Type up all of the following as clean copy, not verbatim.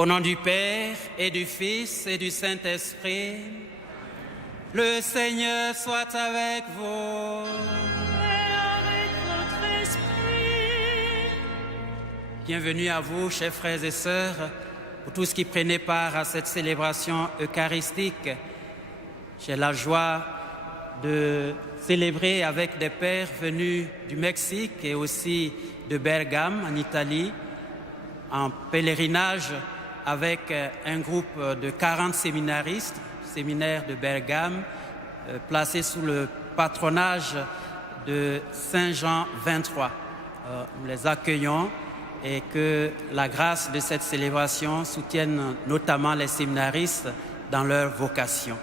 Au nom du Père et du Fils et du Saint-Esprit, le Seigneur soit avec vous. Et avec votre esprit. Bienvenue à vous, chers frères et sœurs, pour tous qui prenaient part à cette célébration eucharistique. J'ai la joie de célébrer avec des pères venus du Mexique et aussi de Bergame, en Italie, en pèlerinage avec un groupe de 40 séminaristes, séminaire de Bergame, placé sous le patronage de Saint Jean XXIII. Nous les accueillons et que la grâce de cette célébration soutienne notamment les séminaristes dans leur vocation.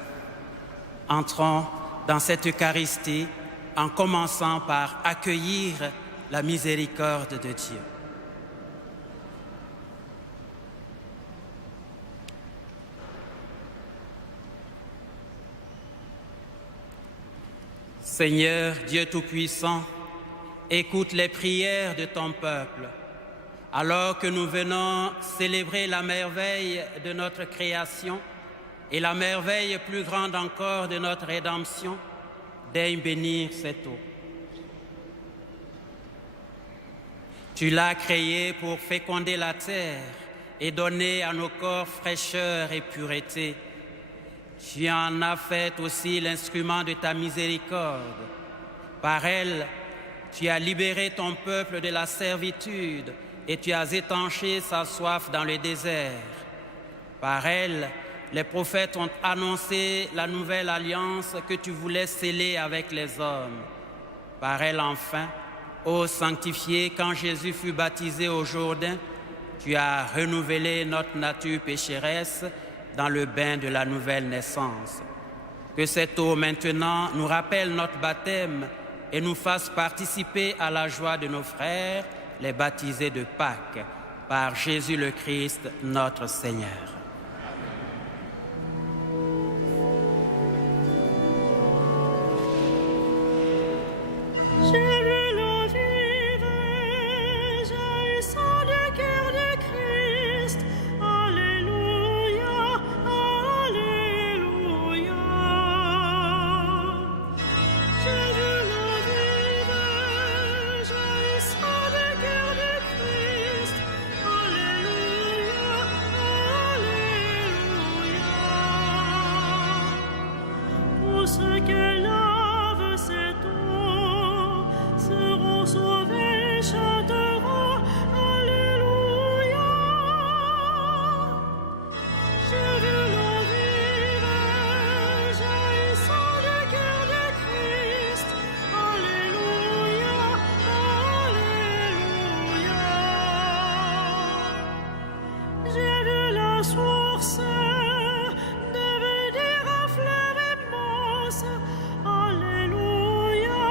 Entrons dans cette Eucharistie en commençant par accueillir la miséricorde de Dieu. Seigneur Dieu Tout-Puissant, écoute les prières de ton peuple. Alors que nous venons célébrer la merveille de notre création et la merveille plus grande encore de notre rédemption, daigne bénir cette eau. Tu l'as créée pour féconder la terre et donner à nos corps fraîcheur et pureté. Tu en as fait aussi l'instrument de ta miséricorde. Par elle, tu as libéré ton peuple de la servitude et tu as étanché sa soif dans le désert. Par elle, les prophètes ont annoncé la nouvelle alliance que tu voulais sceller avec les hommes. Par elle, enfin, ô sanctifié, quand Jésus fut baptisé au Jourdain, tu as renouvelé notre nature pécheresse dans le bain de la nouvelle naissance. Que cette eau maintenant nous rappelle notre baptême et nous fasse participer à la joie de nos frères, les baptisés de Pâques, par Jésus le Christ, notre Seigneur. J'ai vu l'eau vive, jaillissant du cœur de Christ. Alléluia, Alléluia. J'ai vu l'eau vive, jaillissant du cœur de Christ. Alléluia, Alléluia. Pour ceux qui lavent cette eau seront sauvés, chanteront Alléluia. J'ai vu l'eau vive, jaillissant du cœur de Christ. Alléluia, Alléluia. J'ai vu la source devenir un fleuve immense. Alléluia,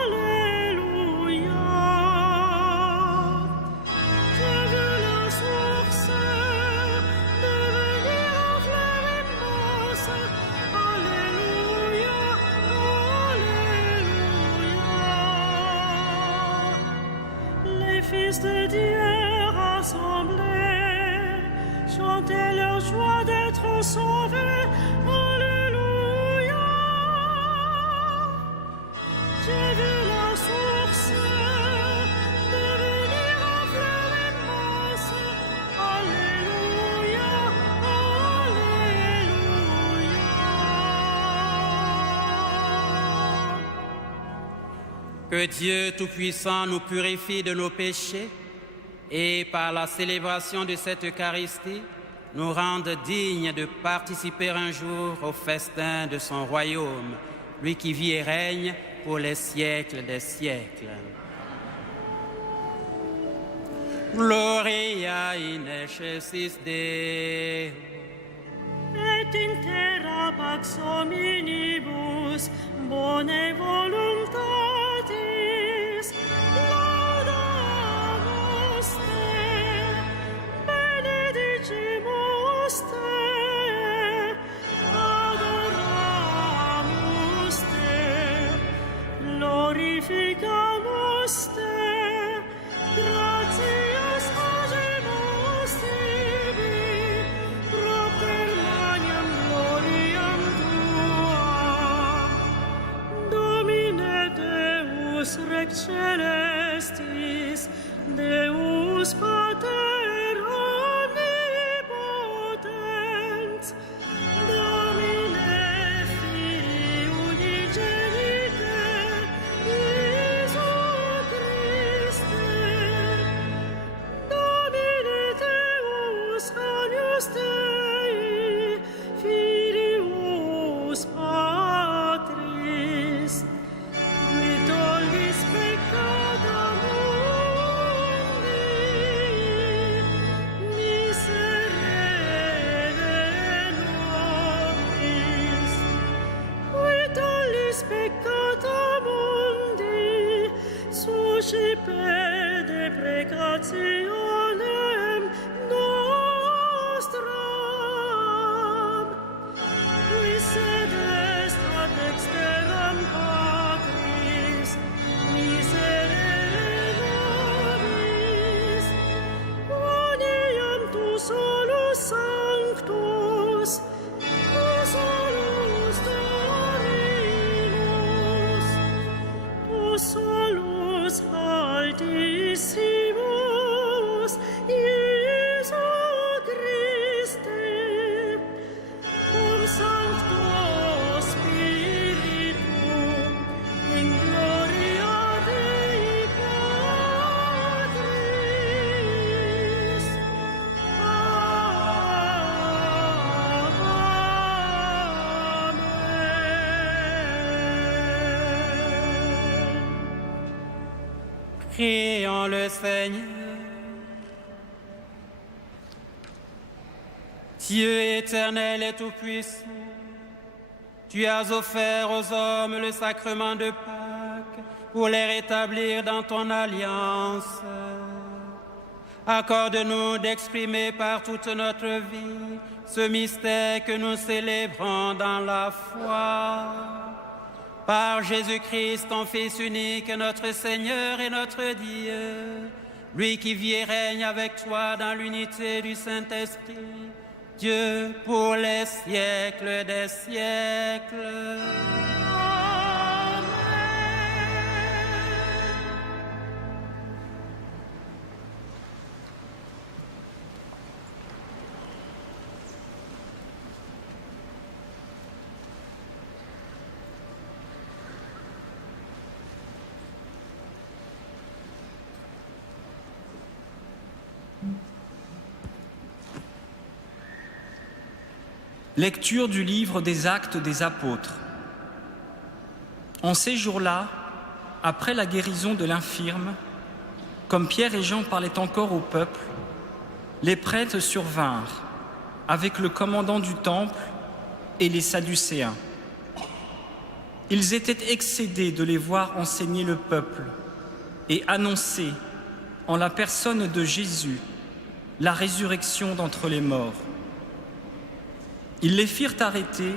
Alléluia. J'ai vu la source devenir un fleuve immense. Alléluia, Alléluia. Les fils de Dieu rassemblés chantaient leur joie d'être sauvés. Alléluia. J'ai vu la source devenir un fleuve immense. Alléluia, Alléluia. Que Dieu Tout-Puissant nous purifie de nos péchés et par la célébration de cette Eucharistie, nous rende dignes de participer un jour au festin de son royaume, lui qui vit et règne pour les siècles des siècles. Gloria in excelsis Deo. Et in terra pax hominibus bone voluntatis laudamus te, benedicimus te, adoramus te, glorificamus te, gratias hagemus tibi. celestis, Deus Pater omnipotens, Domine Filii unigenite, Iesu Christe, Domine Deus agnus Dei, Filius Patris, qui tollis peccata mundi, miserere nobis, qui tollis peccata mundi, suscipe deprecationem nostram, qui sedest ad dexteram Patris, miserere nobis, quoniam tu solus sanctus, tu solus Dominus, tu solus altissimus, Iesu Christe, cum Sancto Spiritu, in gloria Dei Patris. Amen. Prions le Seigneur. Dieu éternel et tout-puissant, tu as offert aux hommes le sacrement de Pâques pour les rétablir dans ton alliance. Accorde-nous d'exprimer par toute notre vie ce mystère que nous célébrons dans la foi. Par Jésus-Christ, ton Fils unique, notre Seigneur et notre Dieu, lui qui vit et règne avec toi dans l'unité du Saint-Esprit, Dieu pour les siècles des siècles. Lecture du livre des Actes des Apôtres. En ces jours-là, après la guérison de l'infirme, comme Pierre et Jean parlaient encore au peuple, les prêtres survinrent avec le commandant du temple et les Sadducéens. Ils étaient excédés de les voir enseigner le peuple et annoncer, en la personne de Jésus, la résurrection d'entre les morts. Ils les firent arrêter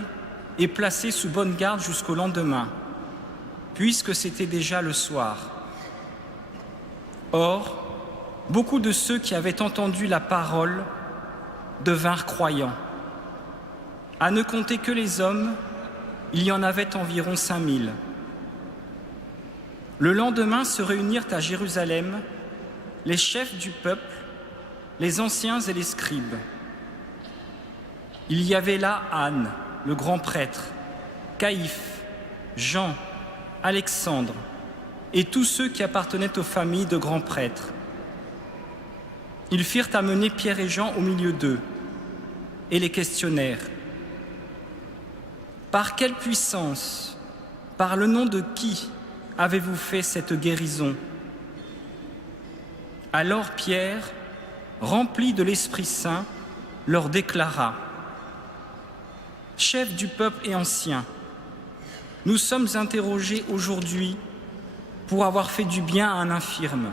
et placer sous bonne garde jusqu'au lendemain, puisque c'était déjà le soir. Or, beaucoup de ceux qui avaient entendu la parole devinrent croyants. À ne compter que les hommes, il y en avait environ 5000. Le lendemain se réunirent à Jérusalem les chefs du peuple, les anciens et les scribes. Il y avait là Anne, le grand prêtre, Caïphe, Jean, Alexandre et tous ceux qui appartenaient aux familles de grands prêtres. Ils firent amener Pierre et Jean au milieu d'eux et les questionnèrent. Par quelle puissance, par le nom de qui avez-vous fait cette guérison ? Alors Pierre, rempli de l'Esprit Saint, leur déclara : Chefs du peuple et anciens, nous sommes interrogés aujourd'hui pour avoir fait du bien à un infirme.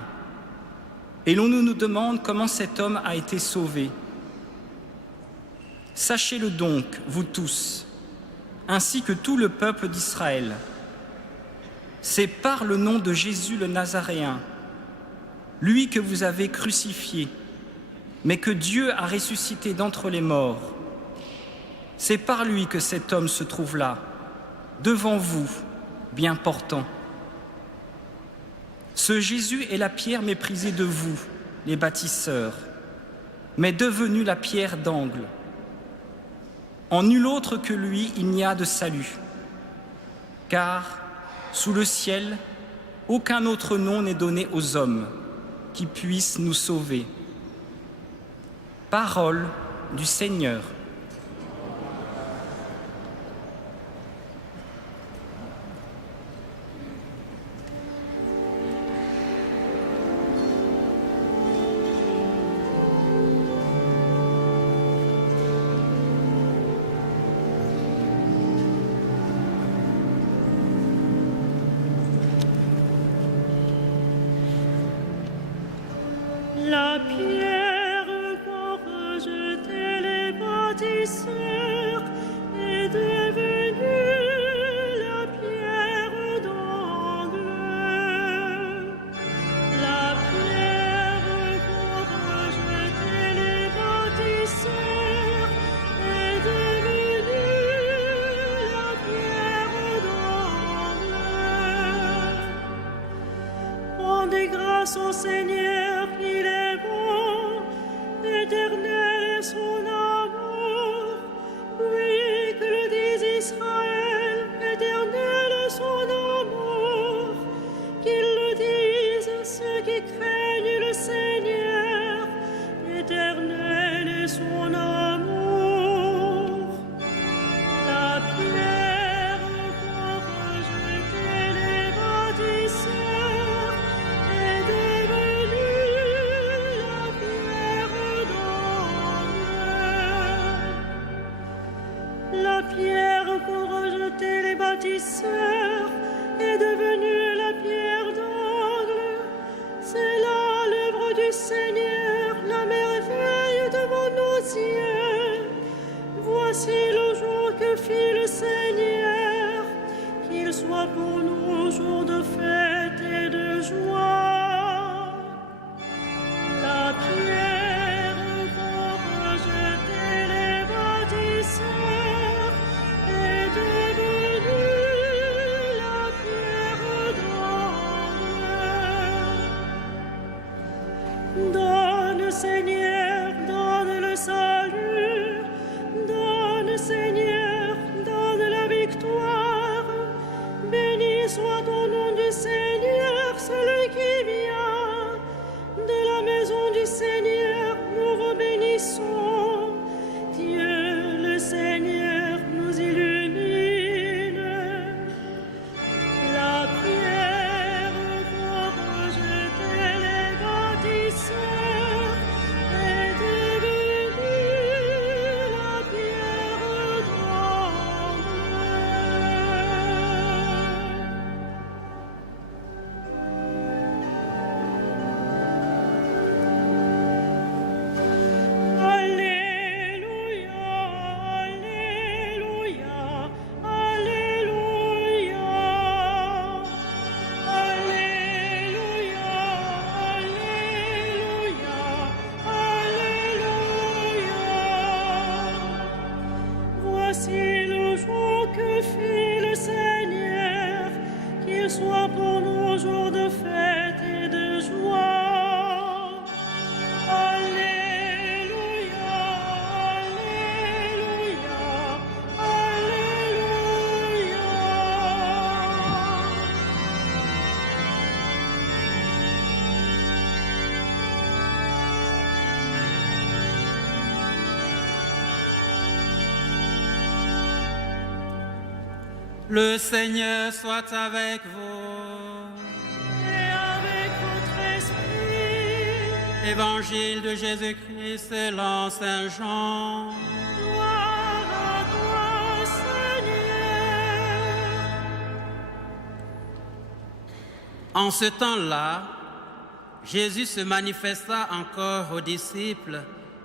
Et l'on nous demande comment cet homme a été sauvé. Sachez-le donc, vous tous, ainsi que tout le peuple d'Israël. C'est par le nom de Jésus le Nazaréen, lui que vous avez crucifié, mais que Dieu a ressuscité d'entre les morts. C'est par lui que cet homme se trouve là, devant vous, bien portant. Ce Jésus est la pierre méprisée de vous, les bâtisseurs, mais devenue la pierre d'angle. En nul autre que lui, il n'y a de salut, car sous le ciel, aucun autre nom n'est donné aux hommes qui puisse nous sauver. Parole du Seigneur. La pierre qu'ont rejetée les bâtisseurs est devenue la pierre d'angle. La pierre qu'ont rejetée les bâtisseurs est devenue la pierre d'angle. Rendez grâce au Seigneur, il est bon, éternel est son amour. Oui, que le dise Israël, éternel est son amour. Qu'ils le disent ceux qui craignent le Seigneur, éternel est son amour. La pierre qu'ont rejetée les bâtisseurs est devenue la pierre d'angle. La pierre qu'ont rejetée les bâtisseurs est devenue la pierre d'angle. C'est là l'œuvre du Seigneur, la merveille devant nos yeux. Voici le jour que fit le Seigneur, qu'il soit pour nous jour de fête et de joie. La pierre qu'ont rejetée les bâtisseurs est devenue la pierre d'angle. Donne, Seigneur, donne le salut. Donne, Seigneur, donne la victoire. Béni soit ton nom du Seigneur, celui qui vient. De la maison du Seigneur, nous rebénissons. Dieu, le Seigneur, nous illumine. La pierre qu'ont rejetée les bâtisseurs est devenue la pierre d'angle. Alléluia, Alléluia, Alléluia. Alléluia, Alléluia, Alléluia. Voici le jour que fit le Seigneur, qu'il soit pour nous jour de fête et de joie. Alléluia, Alléluia, Alléluia. Le Seigneur soit avec vous. Et avec votre esprit, Évangile de Jésus-Christ selon Saint Jean. gloire à toi, Seigneur. En ce temps-là, Jésus se manifesta encore aux disciples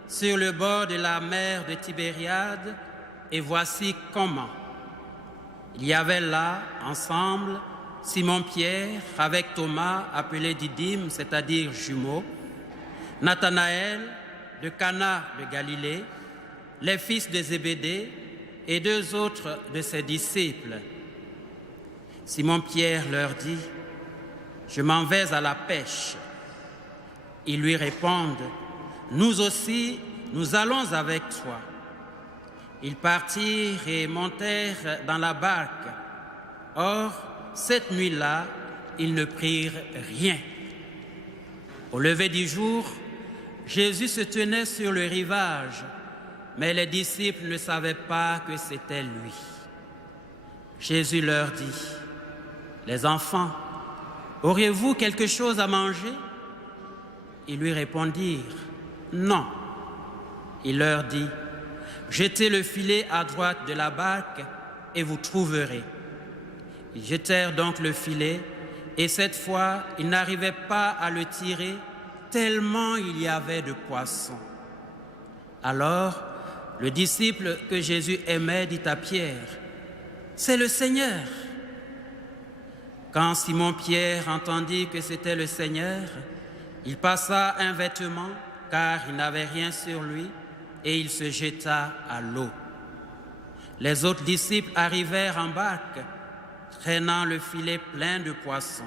sur le bord de la mer de Tibériade, et voici comment. Il y avait là, ensemble, Simon-Pierre avec Thomas, appelé Didyme, c'est-à-dire jumeau, Nathanaël de Cana de Galilée, les fils de Zébédée et deux autres de ses disciples. Simon-Pierre leur dit : je m'en vais à la pêche. Ils lui répondent, nous aussi, nous allons avec toi. Ils partirent et montèrent dans la barque. Or, cette nuit-là, ils ne prirent rien. Au lever du jour, Jésus se tenait sur le rivage, mais les disciples ne savaient pas que c'était lui. Jésus leur dit, « Les enfants, auriez-vous quelque chose à manger ?» Ils lui répondirent, « Non. » Il leur dit, « Jetez le filet à droite de la barque et vous trouverez. » Ils jetèrent donc le filet, et cette fois, ils n'arrivaient pas à le tirer, tellement il y avait de poissons. Alors, le disciple que Jésus aimait dit à Pierre, « C'est le Seigneur !» Quand Simon-Pierre entendit que c'était le Seigneur, il passa un vêtement, car il n'avait rien sur lui, et il se jeta à l'eau. Les autres disciples arrivèrent en barque, traînant le filet plein de poissons.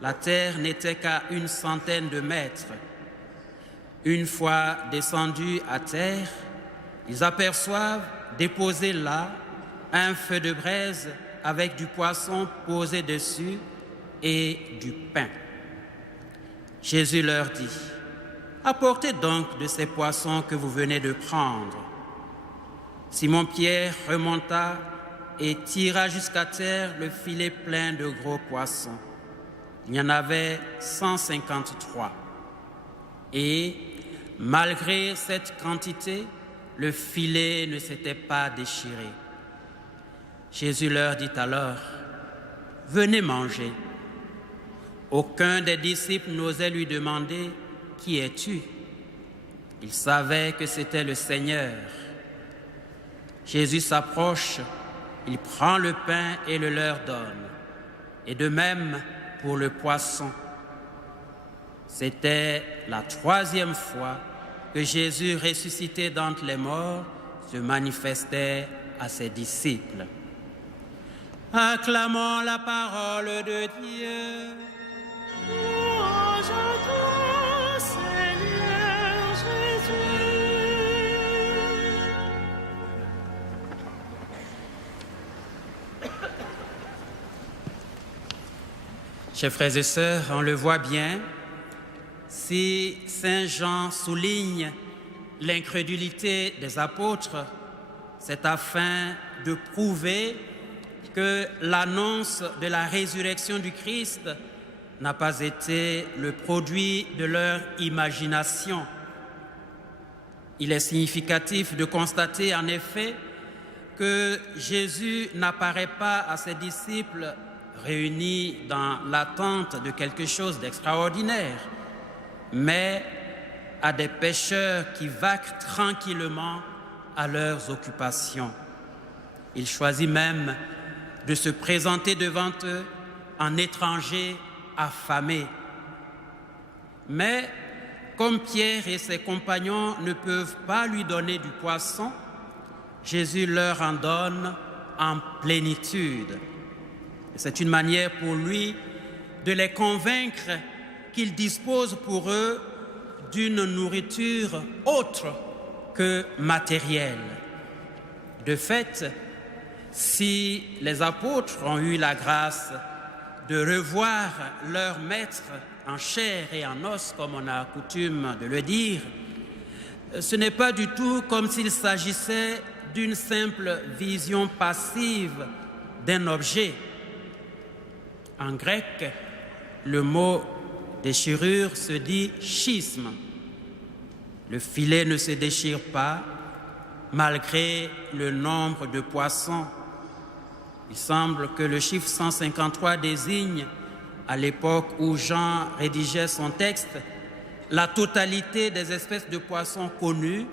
La terre n'était qu'à 100 de mètres. Une fois descendus à terre, ils aperçoivent déposé là un feu de braise avec du poisson posé dessus et du pain. Jésus leur dit, « Apportez donc de ces poissons que vous venez de prendre. » Simon-Pierre remonta et tira jusqu'à terre le filet plein de gros poissons. Il y en avait 153. Et malgré cette quantité, le filet ne s'était pas déchiré. Jésus leur dit alors, « Venez manger. » Aucun des disciples n'osait lui demander, « Qui es-tu » Il savait que c'était le Seigneur. Jésus s'approche, il prend le pain et le leur donne. Et de même pour le poisson. C'était la 3e fois que Jésus, ressuscité d'entre les morts, se manifestait à ses disciples. Acclamons la parole de Dieu. Louange à toi, Seigneur Jésus. Chers frères et sœurs, on le voit bien, si Saint Jean souligne l'incrédulité des apôtres, c'est afin de prouver que l'annonce de la résurrection du Christ n'a pas été le produit de leur imagination. Il est significatif de constater en effet que Jésus n'apparaît pas à ses disciples réunis dans l'attente de quelque chose d'extraordinaire, mais à des pêcheurs qui vaquent tranquillement à leurs occupations. Il choisit même de se présenter devant eux en étranger affamé. Mais comme Pierre et ses compagnons ne peuvent pas lui donner du poisson, Jésus leur en donne en plénitude. C'est une manière pour lui de les convaincre qu'il dispose pour eux d'une nourriture autre que matérielle. De fait, si les apôtres ont eu la grâce de revoir leur maître en chair et en os, comme on a coutume de le dire, ce n'est pas du tout comme s'il s'agissait d'une simple vision passive d'un objet. En grec, le mot déchirure se dit schisme. Le filet ne se déchire pas malgré le nombre de poissons. Il semble que le chiffre 153 désigne, à l'époque où Jean rédigeait son texte, la totalité des espèces de poissons connues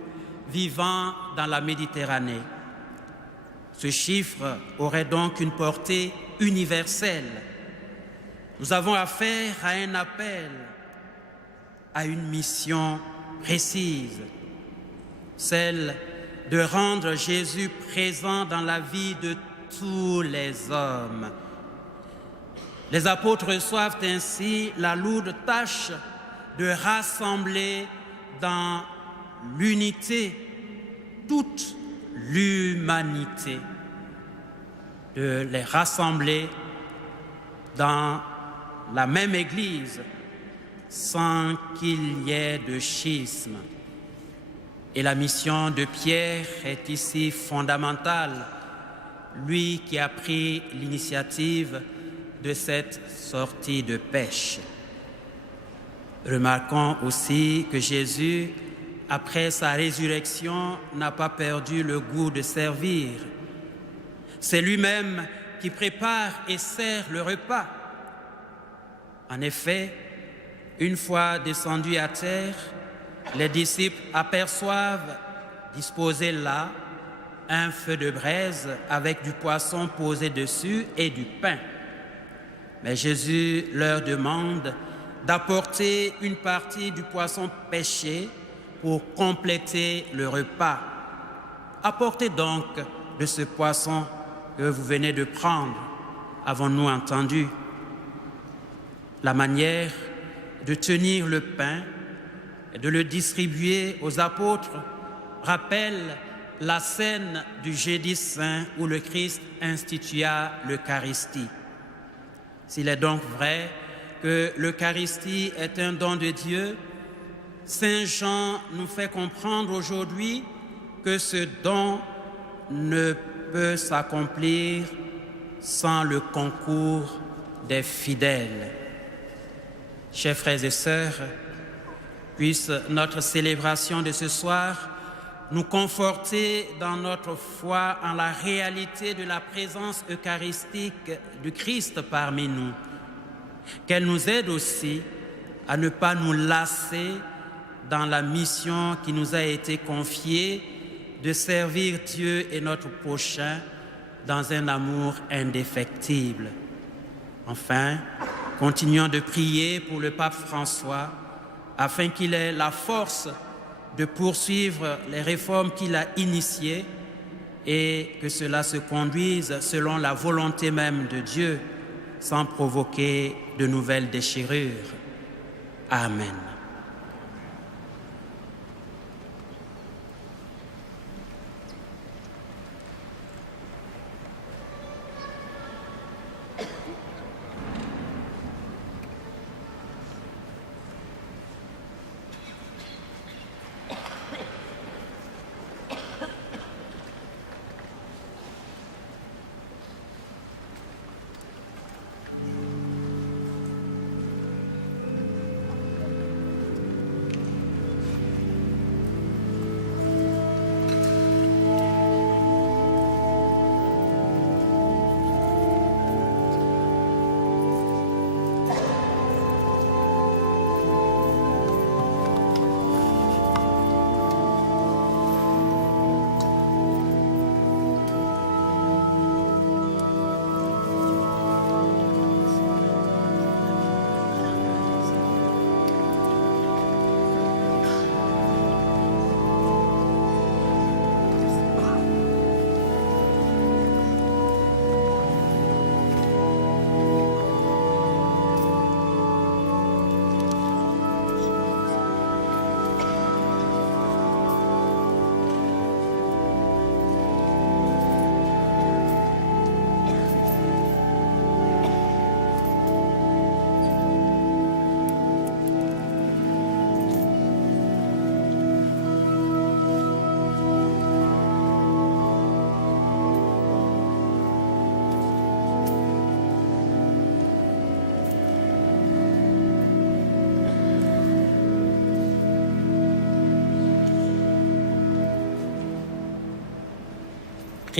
vivant dans la Méditerranée. Ce chiffre aurait donc une portée universelle. Nous avons affaire à un appel, à une mission précise, celle de rendre Jésus présent dans la vie de tous les hommes. Les apôtres reçoivent ainsi la lourde tâche de rassembler dans l'unité toute l'humanité, de les rassembler dans la même Église sans qu'il y ait de schisme. Et la mission de Pierre est ici fondamentale, lui qui a pris l'initiative de cette sortie de pêche. Remarquons aussi que Jésus, après sa résurrection, n'a pas perdu le goût de servir. C'est lui-même qui prépare et sert le repas. En effet, une fois descendus à terre, les disciples aperçoivent, disposé là, un feu de braise avec du poisson posé dessus et du pain. Mais Jésus leur demande d'apporter une partie du poisson pêché pour compléter le repas. Apportez donc de ce poisson que vous venez de prendre, avons-nous entendu. La manière de tenir le pain et de le distribuer aux apôtres rappelle la scène du Jeudi saint où le Christ institua l'Eucharistie. S'il est donc vrai que l'Eucharistie est un don de Dieu, Saint Jean nous fait comprendre aujourd'hui que ce don ne peut s'accomplir sans le concours des fidèles. Chers frères et sœurs, puisse notre célébration de ce soir nous conforter dans notre foi en la réalité de la présence eucharistique du Christ parmi nous. Qu'elle nous aide aussi à ne pas nous lasser dans la mission qui nous a été confiée de servir Dieu et notre prochain dans un amour indéfectible. Enfin, continuons de prier pour le pape François afin qu'il ait la force de poursuivre les réformes qu'il a initiées et que cela se conduise selon la volonté même de Dieu, sans provoquer de nouvelles déchirures. Amen.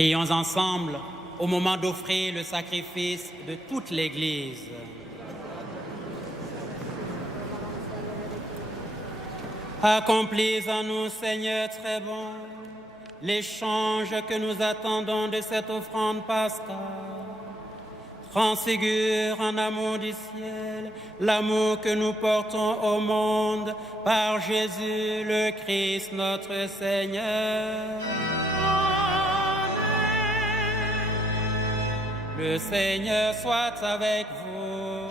Prions ensemble au moment d'offrir le sacrifice de toute l'Église. Accomplis en nous, Seigneur très bon, l'échange que nous attendons de cette offrande pascale. Transfigure en amour du ciel l'amour que nous portons au monde par Jésus le Christ notre Seigneur. Le Seigneur soit avec vous.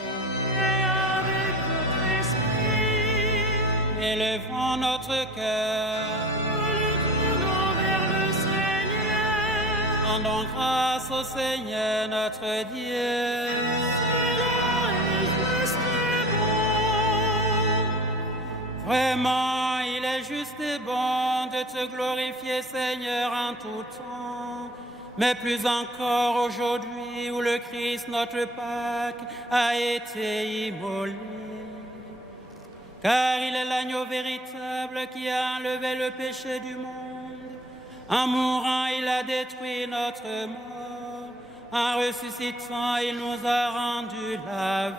Et avec votre esprit. Élevons notre cœur. Nous le tournons vers le Seigneur. Rendons grâce au Seigneur notre Dieu. Cela est juste et bon. Vraiment, il est juste et bon de te glorifier, Seigneur, en tout temps, mais plus encore aujourd'hui où le Christ, notre Pâque, a été immolé. Car il est l'agneau véritable qui a enlevé le péché du monde. En mourant, il a détruit notre mort. En ressuscitant, il nous a rendu la vie.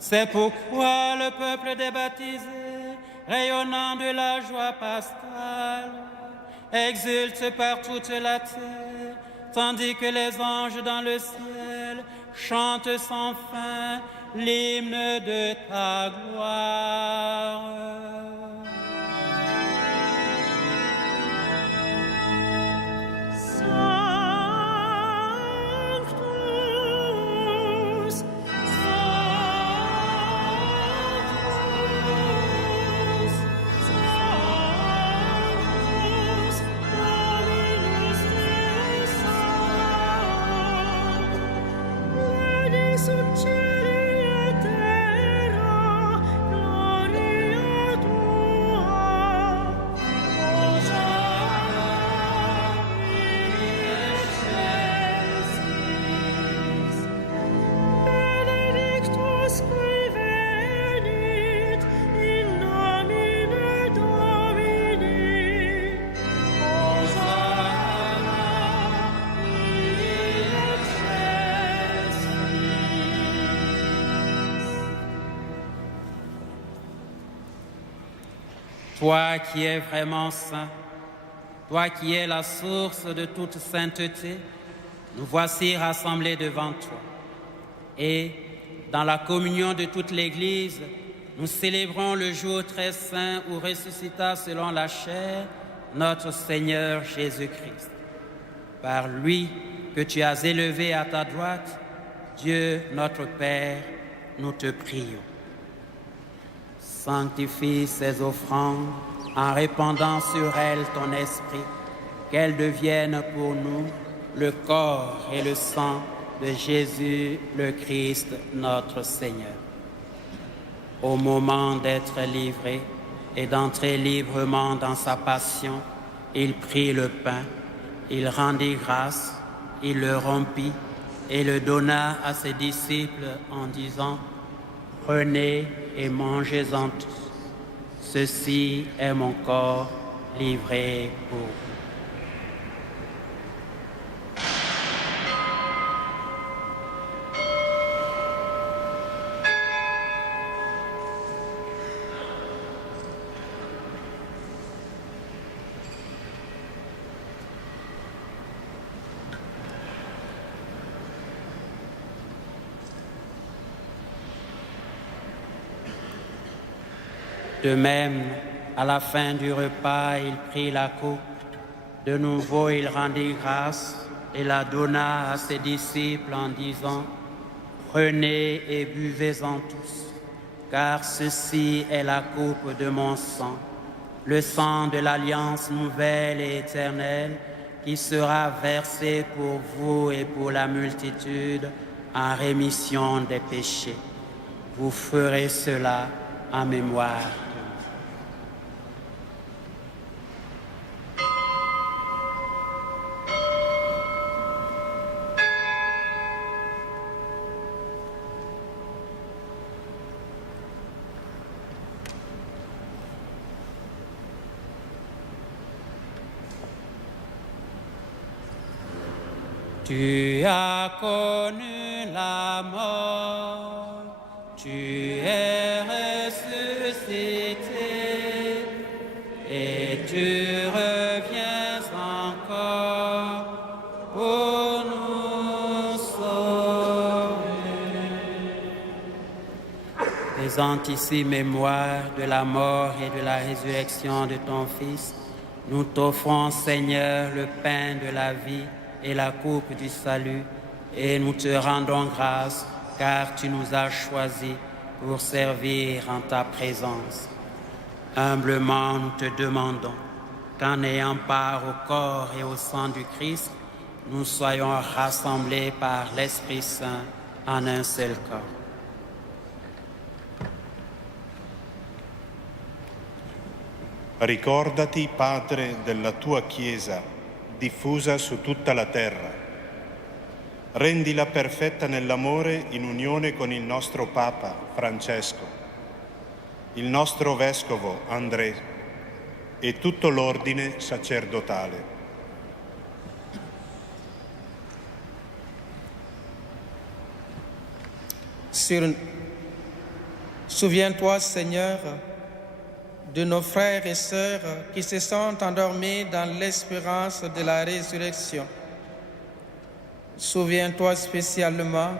C'est pourquoi le peuple des baptisés, rayonnant de la joie pascale, exulte par toute la terre, tandis que les anges dans le ciel chantent sans fin l'hymne de ta gloire. Sanctus, Sanctus, Sanctus, Dominus Deus Sanctus, Veni sub cieli et terra, gloria tua. Hosanna in excelsis. Benedictus qui venit in nomine Domini. Hosanna in excelsis. Toi qui es vraiment saint, toi qui es la source de toute sainteté, nous voici rassemblés devant toi. Et dans la communion de toute l'Église, nous célébrons le jour très saint où ressuscita selon la chair notre Seigneur Jésus-Christ. Par lui que tu as élevé à ta droite, Dieu notre Père, nous te prions. Sanctifie ces offrandes en répandant sur elles ton esprit, qu'elles deviennent pour nous le corps et le sang de Jésus le Christ, notre Seigneur. Au moment d'être livré et d'entrer librement dans sa passion, il prit le pain, il rendit grâce, il le rompit et le donna à ses disciples en disant: « Prenez et mangez-en tous. Ceci est mon corps livré pour vous. » De même, à la fin du repas, il prit la coupe. De nouveau, il rendit grâce et la donna à ses disciples en disant: « Prenez et buvez-en tous, car ceci est la coupe de mon sang, le sang de l'alliance nouvelle et éternelle, qui sera versé pour vous et pour la multitude en rémission des péchés. Vous ferez cela en mémoire de moi. » Tu as connu la mort, tu es ressuscité et tu reviens encore pour nous sauver. Faisant ici mémoire de la mort et de la résurrection de ton Fils, nous t'offrons, Seigneur, le pain de la vie et la coupe du salut, et nous te rendons grâce, car tu nous as choisis pour servir en ta présence. Humblement, nous te demandons qu'en ayant part au corps et au sang du Christ, nous soyons rassemblés par l'Esprit Saint en un seul corps. Ricordati, Padre, della tua Chiesa, diffusa su tutta la terra. Rendila perfetta nell'amore in unione con il nostro Papa, Francesco, il nostro Vescovo, André, e tutto l'ordine sacerdotale. Souviens-toi, Seigneur, de nos frères et sœurs qui se sont endormis dans l'espérance de la résurrection. Souviens-toi spécialement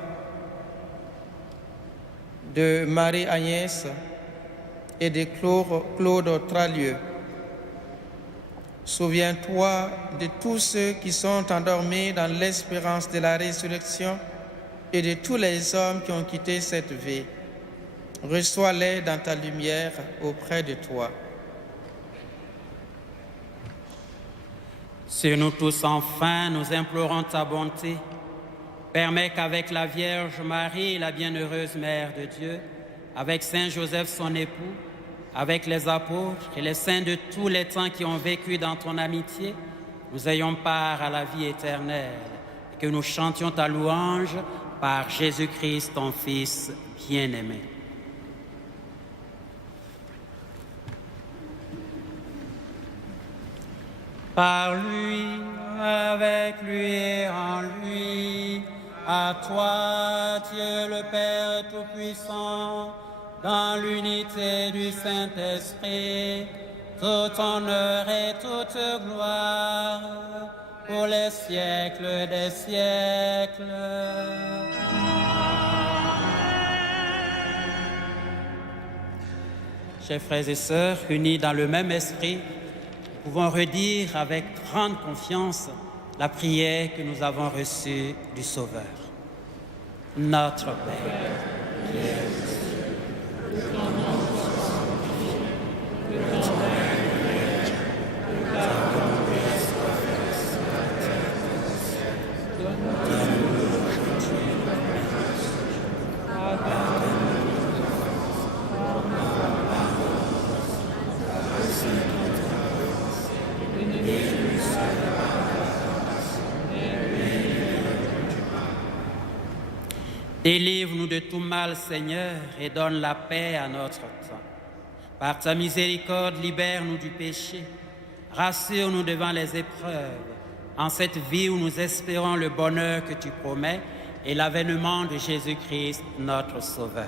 de Marie-Agnès et de Claude Tralieu. Souviens-toi de tous ceux qui sont endormis dans l'espérance de la résurrection et de tous les hommes qui ont quitté cette vie. Reçois-les dans ta lumière auprès de toi. Sur nous tous, enfin, nous implorons ta bonté. Permets qu'avec la Vierge Marie, la bienheureuse Mère de Dieu, avec Saint Joseph, son époux, avec les apôtres et les saints de tous les temps qui ont vécu dans ton amitié, nous ayons part à la vie éternelle et que nous chantions ta louange par Jésus-Christ, ton Fils bien-aimé. Par lui, avec lui et en lui, à toi, Dieu le Père Tout-Puissant, dans l'unité du Saint-Esprit, tout honneur et toute gloire, pour les siècles des siècles. Chers frères et sœurs, unis dans le même esprit, nous pouvons redire avec grande confiance la prière que nous avons reçue du Sauveur. Notre Père, qui es aux cieux, que ton nom soit sanctifié, que ton règne vienne, que ta volonté soit faite sur la terre comme au ciel. Donne-nous aujourd'hui notre pain quotidien. Pardonne-nous nos offenses, comme nous pardonnons aussi à ceux qui nous offensent. Et ne nous sois pas dans la tentation, mais délivre-nous du mal. Délivre-nous de tout mal, Seigneur, et donne la paix à notre temps. Par ta miséricorde, libère-nous du péché. Rassure-nous devant les épreuves, en cette vie où nous espérons le bonheur que tu promets et l'avènement de Jésus-Christ, notre Sauveur.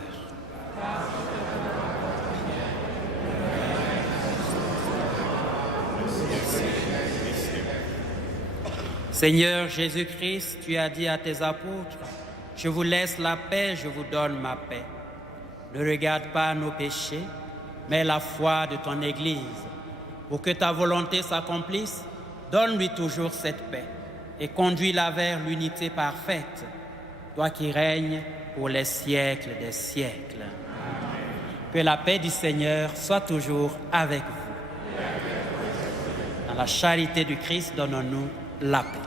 Seigneur Jésus-Christ, tu as dit à tes apôtres, « Je vous laisse la paix, je vous donne ma paix. » Ne regarde pas nos péchés, mais la foi de ton Église. Pour que ta volonté s'accomplisse, donne-lui toujours cette paix et conduis-la vers l'unité parfaite, toi qui règnes pour les siècles des siècles. Amen. Que la paix du Seigneur soit toujours avec vous. Dans la charité du Christ, donnons-nous la paix.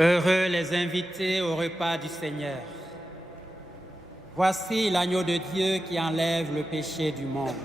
Heureux les invités au repas du Seigneur. Voici l'agneau de Dieu qui enlève le péché du monde.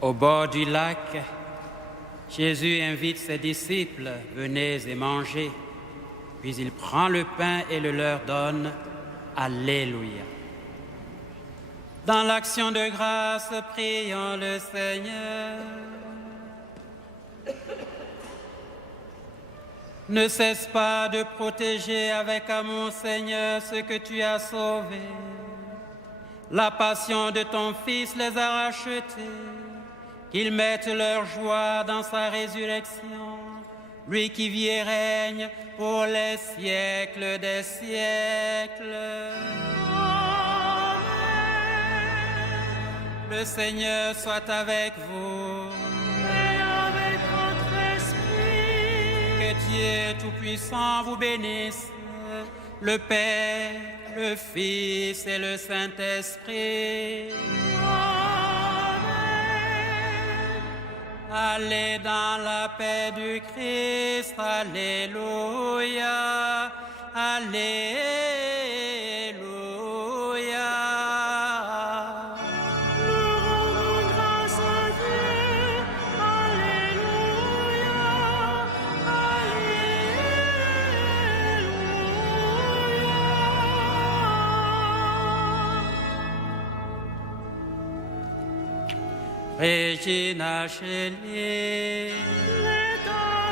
Au bord du lac, Jésus invite ses disciples, « Venez et mangez ». Puis il prend le pain et le leur donne. Alléluia. Dans l'action de grâce, prions le Seigneur. Ne cesse pas de protéger avec amour, Seigneur, ce que tu as sauvé. La passion de ton Fils les a rachetés. Qu'ils mettent leur joie dans sa résurrection. Lui qui vit et règne pour les siècles des siècles. Amen. Le Seigneur soit avec vous. Et avec votre esprit. Que Dieu Tout-Puissant vous bénisse, le Père, le Fils et le Saint-Esprit. Allez dans la paix du Christ, Alléluia, Alléluia. Nous rendons grâce à Dieu, Alléluia, Alléluia. Regina Coeli. L'état